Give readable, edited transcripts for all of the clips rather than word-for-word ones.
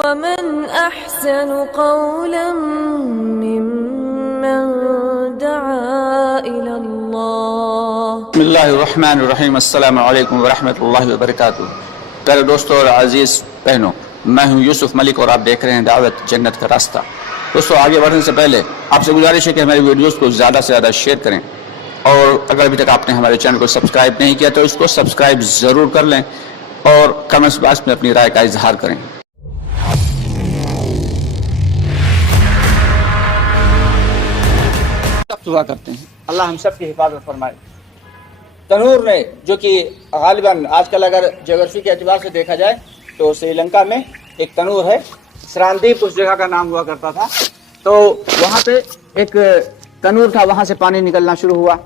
ومن أحسن قولا ممن دعا إلى الله. بسم اللہ الرحمن الرحیم. السلام علیکم ورحمۃ اللہ وبرکاتہ. پیارے دوستوں اور عزیز بہنوں، میں ہوں یوسف ملک اور آپ دیکھ رہے ہیں دعوت جنت کا راستہ. دوستوں، آگے بڑھنے سے پہلے آپ سے گزارش ہے کہ ہماری ویڈیوز کو زیادہ سے زیادہ شیئر کریں، اور اگر ابھی تک آپ نے ہمارے چینل کو سبسکرائب نہیں کیا تو اس کو سبسکرائب ضرور کر لیں اور کمنٹس باکس میں اپنی رائے کا اظہار کریں. دعا کرتے ہیں اللہ ہم سب کی حفاظت فرمائے. تنور میں، جو کہ غالباً آج کل اگر جغرافی کے اعتبار سے دیکھا جائے تو سری لنکا میں ایک تنور ہے، سراندیپ اس جگہ کا نام ہوا کرتا تھا. تو وہاں پہ ایک تنور تھا، وہاں سے پانی نکلنا شروع ہوا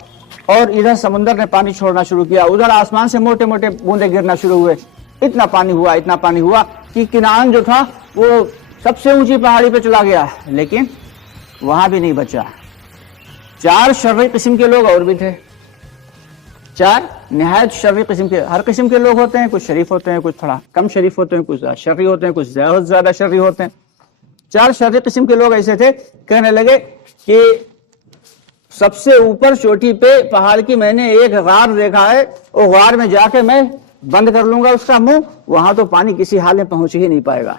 اور ادھر سمندر نے پانی چھوڑنا شروع کیا، ادھر آسمان سے موٹے موٹے بوندے گرنا شروع ہوئے. اتنا پانی ہوا کہ کنعان جو تھا وہ سب سے اونچی پہاڑی پہ چلا گیا، لیکن وہاں بھی نہیں بچا. 4 شرعی قسم کے لوگ اور بھی تھے، 4 نہایت شرعی قسم کے. ہر قسم کے لوگ ہوتے ہیں، کچھ شریف ہوتے ہیں، کچھ تھوڑا کم شریف ہوتے ہیں، کچھ شرعی ہوتے ہیں، کچھ زیادہ شرعی ہوتے ہیں. 4 شرعی قسم کے لوگ ایسے تھے، کہنے لگے کہ سب سے اوپر چوٹی پہ پہاڑ کی میں نے ایک غار دیکھا ہے، وہ غار میں جا کے میں بند کر لوں گا اس کا منہ، وہاں تو پانی کسی حال میں پہنچ ہی نہیں پائے گا.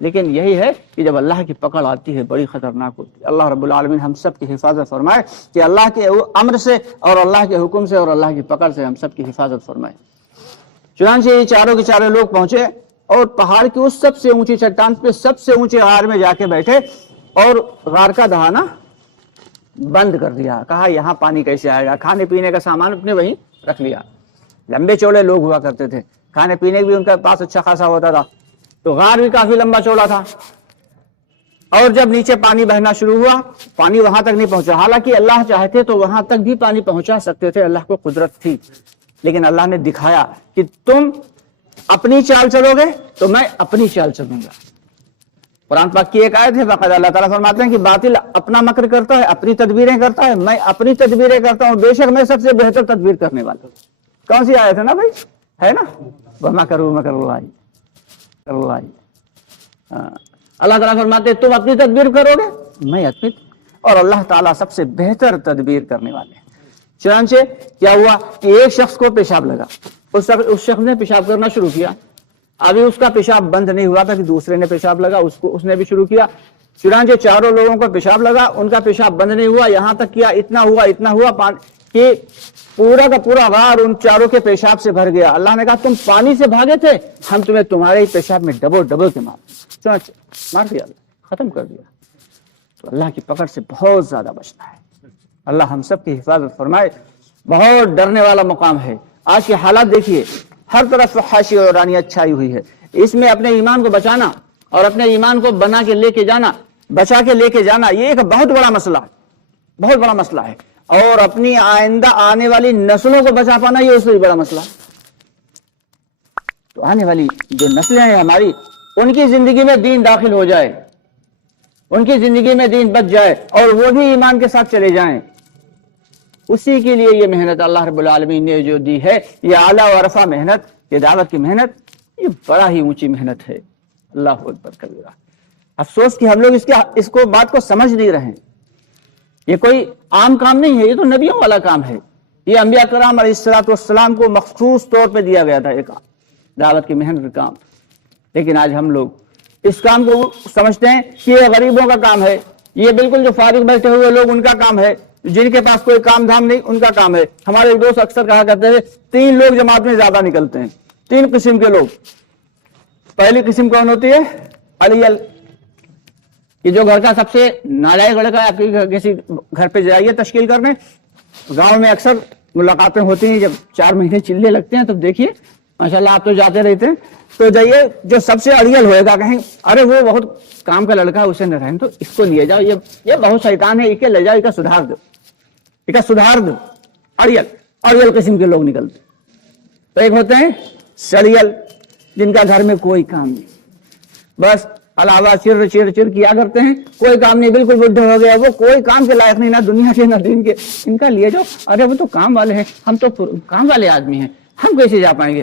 لیکن یہی ہے کہ جب اللہ کی پکڑ آتی ہے بڑی خطرناک ہوتی ہے. اللہ رب العالمین ہم سب کی حفاظت فرمائے کہ اللہ کے امر سے اور اللہ کے حکم سے اور اللہ کی پکڑ سے ہم سب کی حفاظت فرمائے. چنانچہ یہ چاروں کے چاروں لوگ پہنچے اور پہاڑ کی اس سب سے اونچی چٹان پہ سب سے اونچے غار میں جا کے بیٹھے اور غار کا دہانہ بند کر دیا. کہا یہاں پانی کیسے آئے گا؟ کھانے پینے کا سامان اپنے وہیں رکھ لیا. لمبے چوڑے لوگ ہوا کرتے تھے، کھانے پینے بھی ان کے پاس اچھا خاصا ہوتا تھا، تو غار بھی کافی لمبا چوڑا تھا. اور جب نیچے پانی بہنا شروع ہوا، پانی وہاں تک نہیں پہنچا. حالانکہ اللہ چاہتے تو وہاں تک بھی پانی پہنچا سکتے تھے، اللہ کو قدرت تھی. لیکن اللہ نے دکھایا کہ تم اپنی چال چلو گے تو میں اپنی چال چلوں گا. قرآن پاک کی ایک آیت ہے، فقط اللہ تعالیٰ فرماتے ہیں کہ باطل اپنا مکر کرتا ہے، اپنی تدبیریں کرتا ہے، میں اپنی تدبیریں کرتا ہوں، بے شک میں سب سے بہتر تدبیر کرنے والا ہوں. کون سی آیت ہے نا بھائی؟ ہے نا، وَمَكَرُوا مَكَرَ اللَّهِ. اللہ تعالیٰ فرماتے تم اپنی تدبیر کرو گے، میں اپنی، اور اللہ تعالیٰ سب سے بہتر تدبیر کرنے والے ہیں. چنانچہ کیا ہوا کہ ایک شخص کو پیشاب لگا، اس شخص نے پیشاب کرنا شروع کیا. ابھی اس کا پیشاب بند نہیں ہوا تھا کہ دوسرے نے پیشاب لگا، اس نے بھی شروع کیا. چنانچہ چاروں لوگوں کو پیشاب لگا، ان کا پیشاب بند نہیں ہوا، یہاں تک کیا اتنا ہوا کہ پورا کا پورا غار ان چاروں کے پیشاب سے بھر گیا. اللہ نے کہا تم پانی سے بھاگے تھے، ہم تمہیں تمہارے پیشاب میں ڈبو کے مار دیا، ختم کر دیا. تو اللہ کی پکڑ سے بہت زیادہ بچنا ہے. اللہ ہم سب کی حفاظت فرمائے. بہت ڈرنے والا مقام ہے. آج کے حالات دیکھیے، ہر طرف فحاشی اور رانیت چھائی ہوئی ہے. اس میں اپنے ایمان کو بچانا اور اپنے ایمان کو بنا کے لے کے جانا، بچا کے لے کے جانا، یہ ایک بہت بڑا مسئلہ ہے. اور اپنی آئندہ آنے والی نسلوں کو بچا پانا، یہ اس سے بھی بڑا مسئلہ. تو آنے والی جو نسلیں ہیں ہماری، ان کی زندگی میں دین داخل ہو جائے، ان کی زندگی میں دین بچ جائے اور وہ بھی ایمان کے ساتھ چلے جائیں. اسی کے لیے یہ محنت اللہ رب العالمین نے جو دی ہے، یہ اعلیٰ و رفع محنت، یہ دعوت کی محنت، یہ بڑا ہی اونچی محنت ہے. اللہ اکبر کبیرہ. افسوس کہ ہم لوگ اس کو بات کو سمجھ نہیں رہے ہیں. یہ کوئی عام کام نہیں ہے، یہ تو نبیوں والا کام ہے. یہ انبیاء کرام علیہ السلام کو مخصوص طور پہ دیا گیا تھا ایک دعوت کی محنت کا کام. لیکن آج ہم لوگ اس کام کو سمجھتے ہیں کہ یہ غریبوں کا کام ہے، یہ بالکل جو فارغ بیٹھے ہوئے لوگ ان کا کام ہے، جن کے پاس کوئی کام دھام نہیں ان کا کام ہے. ہمارے ایک دوست اکثر کہا کرتے تھے 3 لوگ جماعت میں زیادہ نکلتے ہیں، 3 قسم کے لوگ. پہلی قسم کون ہوتی ہے؟ علیل، کہ جو گھر کا سب سے نالائق لڑکا ہے. آپ کے کسی گھر پہ جائیے تشکیل کرنے، گاؤں میں اکثر ملاقاتیں ہوتی ہیں، جب 4 مہینے چلنے لگتے ہیں تو دیکھیے ماشاءاللہ آپ تو جاتے رہتے ہیں، تو جائیے جو سب سے اڑیل ہوئے گا، کہیں ارے وہ بہت کام کا لڑکا ہے، اسے نہ رہیں تو اس کو لیے جاؤ، یہ بہت شیطان ہے، اسے لے جاؤ، اسے سدھار دو. اڑیل قسم کے لوگ نکلتے. تو ایک ہوتے ہیں سڑیل، جن کا گھر میں کوئی کام نہیں، بس علاوہ چر کیا کرتے ہیں، کوئی کام نہیں، بالکل بڈھے ہو گیا، وہ کوئی کام کے لائق نہیں، نہ دنیا کے نہ دین کے. ان کا لیے جاؤ، ارے وہ تو کام والے ہیں، ہم تو کام والے آدمی ہیں، ہم کیسے جا پائیں گے.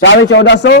1450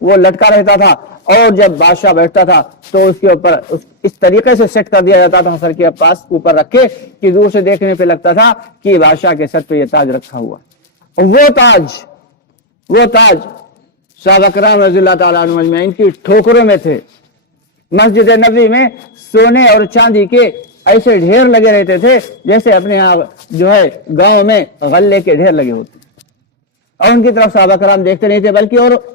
وہ لٹکا رہتا تھا، اور جب بادشاہ بیٹھتا تھا تو اس کے اوپر اس طریقے سے سیٹ کر دیا جاتا تھا سر کے پاس اوپر رکھے کہ دور سے دیکھنے پہ لگتا تھا کہ بادشاہ کے سر پہ یہ تاج رکھا ہوا. وہ تاج صحابہ کرام رضی اللہ تعالیٰ عنہ اجمعین کی ٹھوکروں میں تھے. مسجد نبوی میں سونے اور چاندی کے ایسے ڈھیر لگے رہتے تھے جیسے اپنے یہاں جو ہے گاؤں میں غلے کے ڈھیر لگے ہوتے، اور ان کی طرف صحابہ کرام دیکھتے نہیں تھے، بلکہ اور